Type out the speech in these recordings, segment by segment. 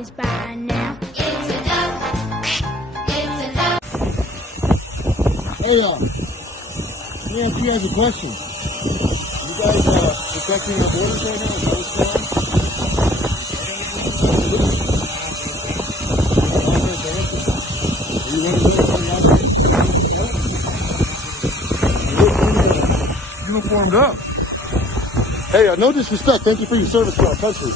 boys by now. It's enough. It's enough. Hey, let me ask you guys a question. You guys protecting our borders right now? Is that what's going on? Are you running military operations? Uniformed up. Hey, no disrespect. Thank you for your service to our country.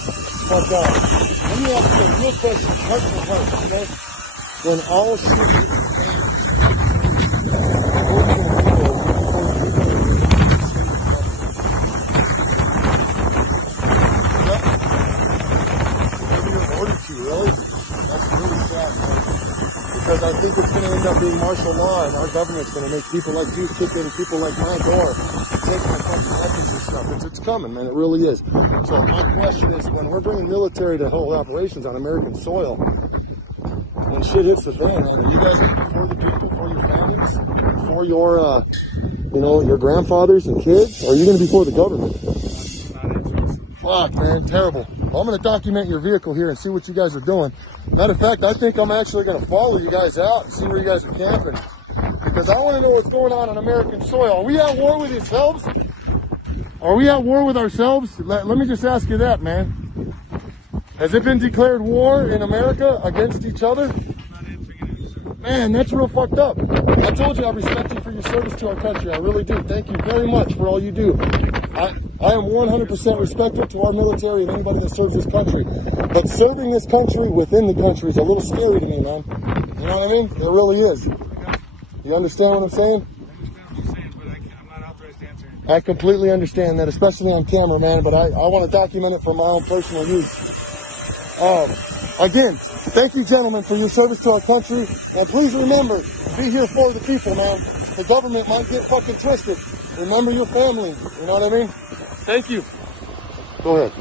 But let me ask you a real question, heart to heart, okay? When all shit really? That's really sad, man. Because I think it's going to end up being martial law, and our government's going to make people like you kick in people like my door, take my fucking weapons and stuff. It's coming, man. It really is. So my question is, when we're bringing military to hold operations on American soil, when shit hits the fan, man, are you guys going to be for the people, for your families, for your, your grandfathers and kids? Or are you going to be for the government? Fuck, man, terrible. Well, I'm going to document your vehicle here and see what you guys are doing. Matter of fact, I think I'm actually going to follow you guys out and see where you guys are camping. Because I want to know what's going on American soil. Are we at war with ourselves? Are we at war with ourselves? Let me just ask you that, man. Has it been declared war in America against each other? Man, that's real fucked up. I told you I respect you for your service to our country. I really do. Thank you very much for all you do. I am 100% respectful to our military and anybody that serves this country. But serving this country within the country is a little scary to me, man. You know what I mean? It really is. You understand what I'm saying? I understand what you're saying, but I'm not authorized to answer anything. I completely understand that, especially on camera, man. But I want to document it for my own personal use. Again, thank you, gentlemen, for your service to our country. And please remember, be here for the people, man. The government might get fucking twisted. Remember your family. You know what I mean? Thank you. Go ahead.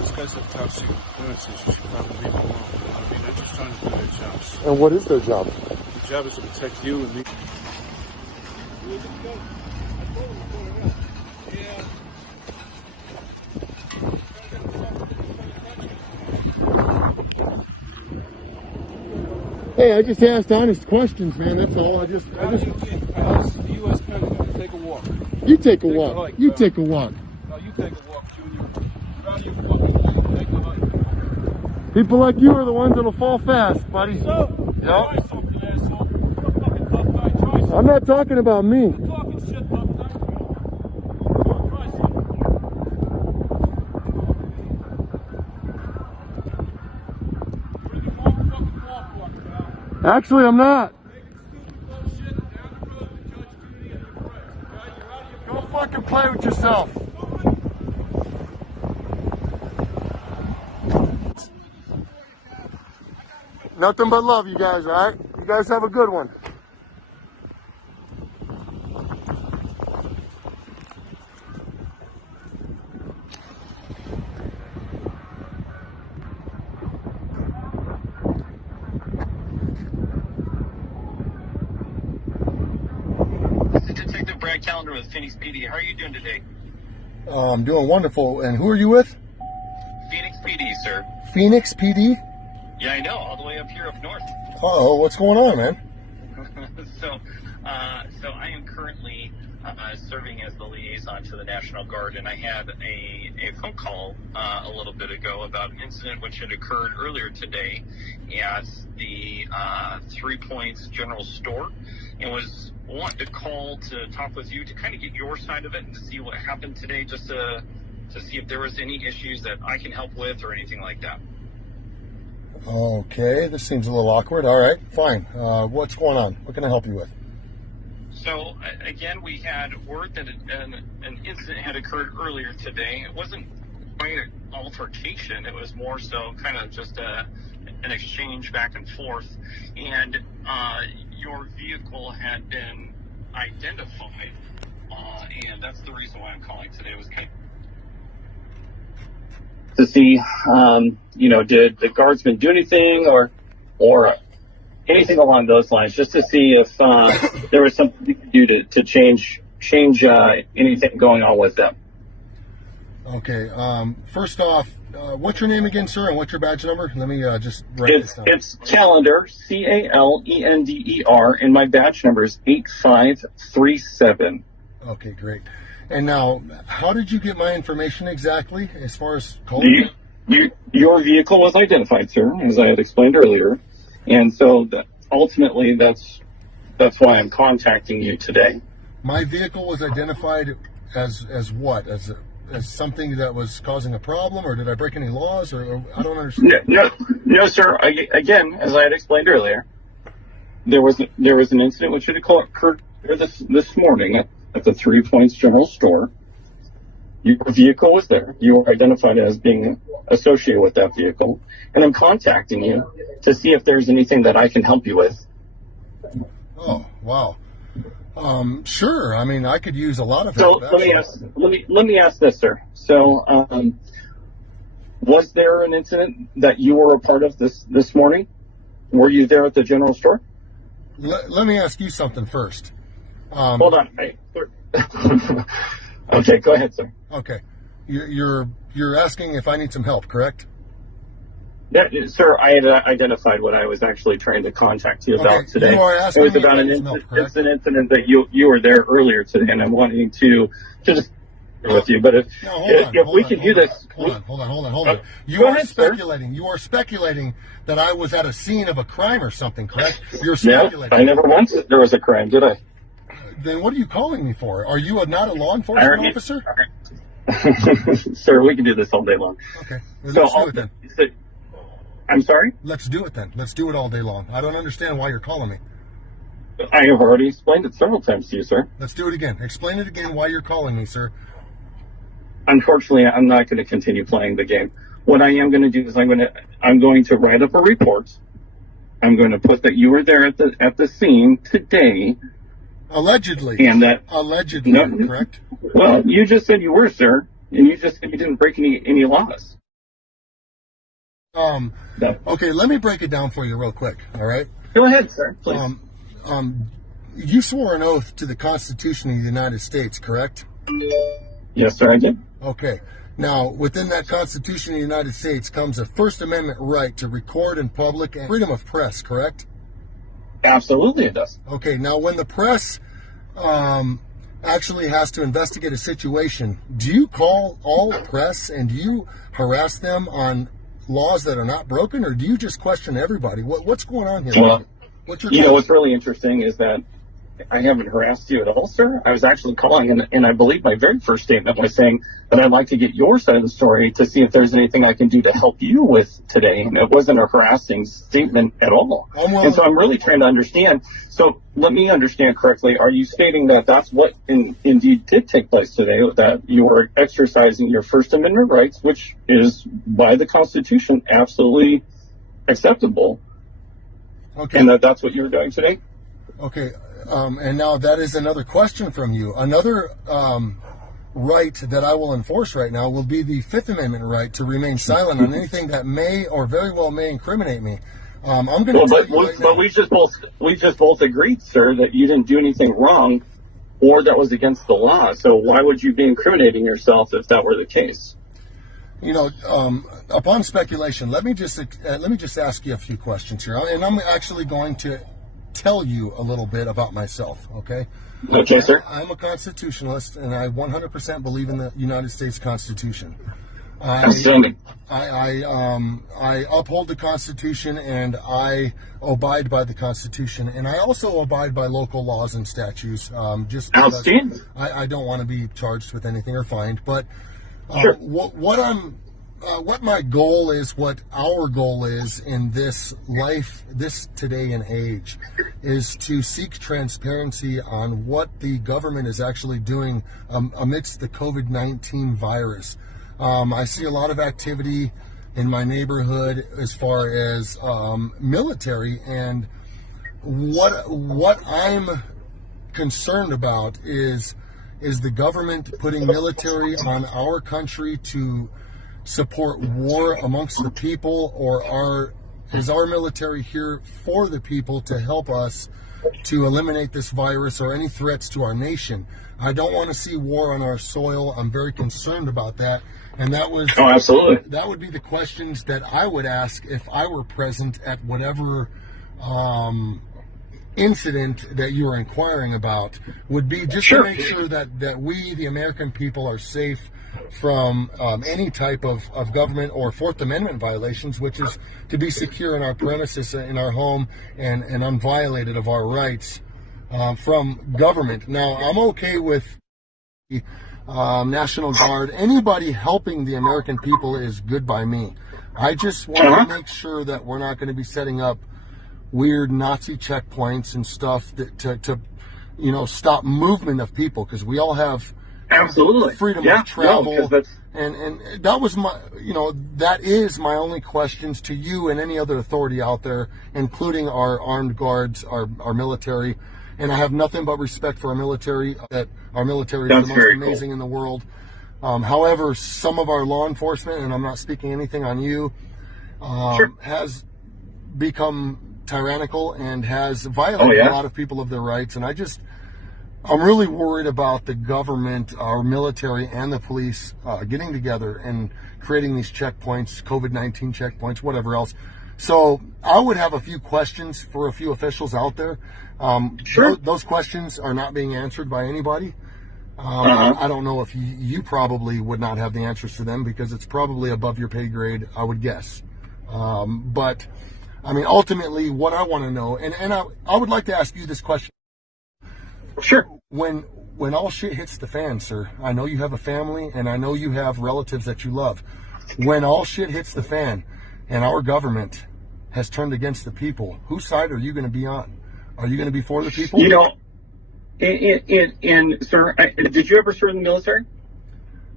These guys have top secret clearances. You should probably leave them alone. They're just trying to do their jobs. And what is their job? The job is to protect you and me. Hey, I just asked honest questions, man. That's all. I just. This is the U.S. Pentagon. Take a walk. You take a Take a walk. hike, You bro. take a walk. No, you take a walk, Junior. Get out of your fucking way. Take a hike. People like you are the ones that'll fall fast, buddy. So, Yep. try something, asshole. You're a fucking tough guy. Try something. I'm not talking about me. You're talking shit, tough guy. Come on, try something. Bring your motherfucking walk, pal. Actually, I'm not. Go fucking play with yourself. Nothing but love, you guys, all right? You guys have a good one. Detective Brad Callender with Phoenix PD. How are you doing today? I'm doing wonderful. And who are you with? Phoenix PD, sir. Phoenix PD? Yeah, I know, all the way up here up north. Uh-oh, what's going on, man? So I am currently serving as the liaison to the National Guard, and I had a phone call a little bit ago about an incident which had occurred earlier today at the 3 Points General Store, and was wanting to call to talk with you to kind of get your side of it and to see what happened today, just to see if there was any issues that I can help with or anything like that. Okay, this seems a little awkward. All right, fine. What's going on? What can I help you with? So, again, we had word that an incident had occurred earlier today. It wasn't quite an altercation. It was more so kind of just an exchange back and forth. And your vehicle had been identified, and that's the reason why I'm calling today, was kind of to see, did the guardsman do anything or anything along those lines, just to see if there was something we could do to change anything going on with them. Okay, first off, What's your name again, sir, and what's your badge number? Let me just write this down. It's Calendar, Calender, and my badge number is 8537. Okay, great. And now, how did you get my information exactly as far as calling? Your vehicle was identified, sir, as I had explained earlier, and so ultimately that's why I'm contacting you today. My vehicle was identified as what? As something that was causing a problem, or did I break any laws, or I don't understand. No, sir. Again, as I had explained earlier, there was an incident which had occurred this morning at the 3 Points General Store. Your vehicle was there. You were identified as being associated with that vehicle, and I'm contacting you to see if there's anything that I can help you with. Oh, wow. Sure. I mean, I could use a lot of So help. let me ask this, sir. So, was there an incident that you were a part of this morning? Were you there at the general store? Let me ask you something first. Hold on. Okay, go ahead, sir. Okay. You're asking if I need some help, correct? Yeah, sir, I had identified what I was actually trying to contact you about today. You are asking it was me if about I an need some help, correct? it's an incident that you were there earlier today, and I'm wanting to just with you. But if we could do this, hold on. You Go are ahead, sir. speculating. You are speculating that I was at a scene of a crime or something, correct? You're No, speculating. I never once said there was a crime, did I? Then what are you calling me for? Are you not a law enforcement Alright. officer? Sir, we can do this all day long. Okay. Well, So let's do it then. I'm sorry? Let's do it then. Let's do it all day long. I don't understand why you're calling me. I have already explained it several times to you, sir. Let's do it again. Explain it again why you're calling me, sir. Unfortunately, I'm not going to continue playing the game. What I am going to do is I'm going to write up a report. I'm going to put that you were there at the scene today. Allegedly. And that Allegedly, No. correct? Well, you just said you were, sir, and you just said you didn't break any laws. Okay, let me break it down for you real quick, all right? Go ahead, sir. Please. You swore an oath to the Constitution of the United States, correct? Yes, sir, I did. Okay. Now, within that Constitution of the United States comes a First Amendment right to record in public and freedom of press, correct? Absolutely, it does. Okay, now when the press actually has to investigate a situation, do you call all press and do you harass them on laws that are not broken, or do you just question everybody? What's going on here? Well, What's your what's really interesting is that I haven't harassed you at all, sir. I was actually calling, and I believe my very first statement was saying that I'd like to get your side of the story to see if there's anything I can do to help you with today. And it wasn't a harassing statement at all. And so I'm really trying to understand. So let me understand correctly. Are you stating that that's what indeed did take place today, that you were exercising your First Amendment rights, which is by the Constitution absolutely acceptable, Okay. and that's what you're doing today? Okay, and now that is another question from you. Another right that I will enforce right now will be the Fifth Amendment right to remain silent on anything that may or very well may incriminate me. I'm going to tell you right now. But we just both agreed, sir, that you didn't do anything wrong or that was against the law. So why would you be incriminating yourself if that were the case? You know, upon speculation, let me just ask you a few questions here, and I'm actually going to tell you a little bit about myself. Okay. Okay, sir. I'm a constitutionalist, and I 100% believe in the United States Constitution. Outstanding. I uphold the Constitution, and I abide by the Constitution, and I also abide by local laws and statutes. Just because Outstanding. I don't want to be charged with anything or fined, but Sure. what my goal is, what our goal is in this life, this today and age, is to seek transparency on what the government is actually doing amidst the COVID-19 virus. I see a lot of activity in my neighborhood as far as military, and what I'm concerned about is the government putting military on our country to support war amongst the people, or is our military here for the people to help us to eliminate this virus or any threats to our nation? I don't want to see war on our soil. I'm very concerned about that. And that was Oh, absolutely. that would be the questions that I would ask if I were present at whatever incident that you are inquiring about, would be just Sure. to make sure that we, the American people, are safe from any type of government or Fourth Amendment violations, which is to be secure in our premises, in our home, and unviolated of our rights from government. Now, I'm okay with National Guard. Anybody helping the American people is good by me. I just want to make sure that we're not going to be setting up weird Nazi checkpoints and stuff that to stop movement of people, because we all have Absolutely. freedom Yeah, of travel. no, 'cause that's- and that was my, that is my only questions to you and any other authority out there, including our armed guards, our military. And I have nothing but respect for our military. That our military is That's the most very amazing in the world. However, some of our law enforcement, and I'm not speaking anything on you, Sure. has become tyrannical and has violated yeah? a lot of people of their rights. And I'm really worried about the government, our military, and the police getting together and creating these checkpoints, COVID-19 checkpoints, whatever else. So I would have a few questions for a few officials out there. Sure. Those questions are not being answered by anybody. I don't know if you probably would not have the answers to them, because it's probably above your pay grade, I would guess. But I mean, ultimately, what I want to know, and I would like to ask you this question. Sure. When all shit hits the fan, sir, I know you have a family and I know you have relatives that you love. When all shit hits the fan and our government has turned against the people, whose side are you going to be on? Are you going to be for the people? Sir, did you ever serve in the military?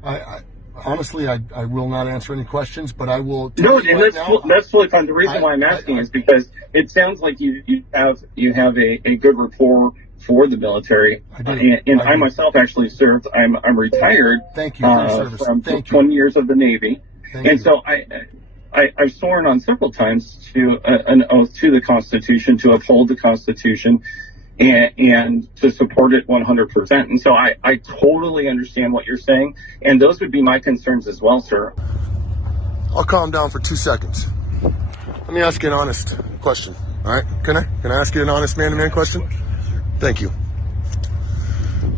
I honestly, I will not answer any questions, but I will. No, tell you and right that's now, that's totally fine. The reason why I'm asking is because it sounds like you have a good rapport for the military. I do. And I I do. myself actually served. I'm retired. Thank you for your service. From Thank you. 20 years of the Navy, Thank and you. so I've sworn on several times to an oath to the Constitution, to uphold the Constitution, and to support it 100%. And so I totally understand what you're saying, and those would be my concerns as well, sir. I'll calm down for 2 seconds. Let me ask you an honest question. All right? Can I ask you an honest man-to-man question? Thank you.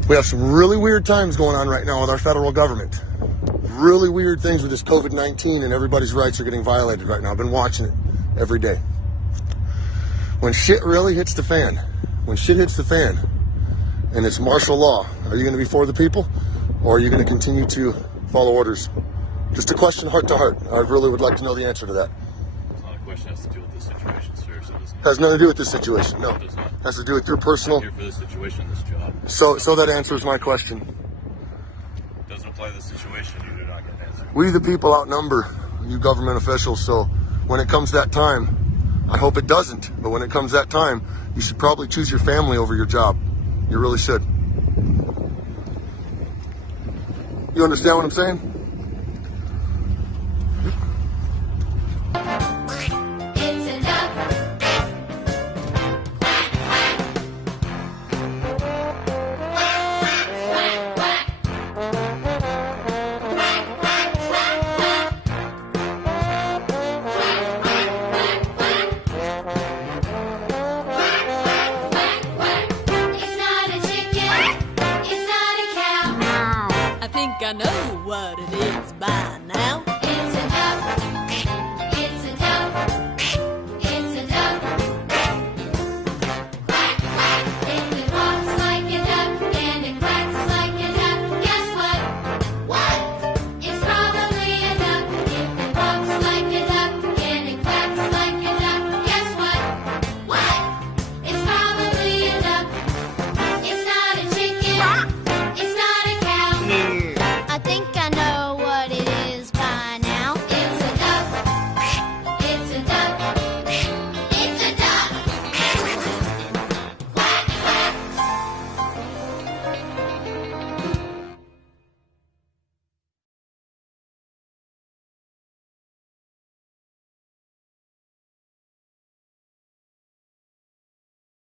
We have some really weird times going on right now with our federal government. Really weird things with this COVID-19, and everybody's rights are getting violated right now. I've been watching it every day. When shit really hits the fan, and it's martial law, are you going to be for the people, or are you going to continue to follow orders? Just a question, heart to heart. I really would like to know the answer to that. It's not a question that has to do with this situation, sir. So it doesn't Has nothing to do with this situation. No, It does not. has to do with your personal. I'm here for this situation, this job. So that answers my question. It doesn't apply to the situation. You do not get an answer. We the people outnumber you government officials. So when it comes that time, I hope it doesn't, but when it comes that time, you should probably choose your family over your job. You really should. You understand what I'm saying?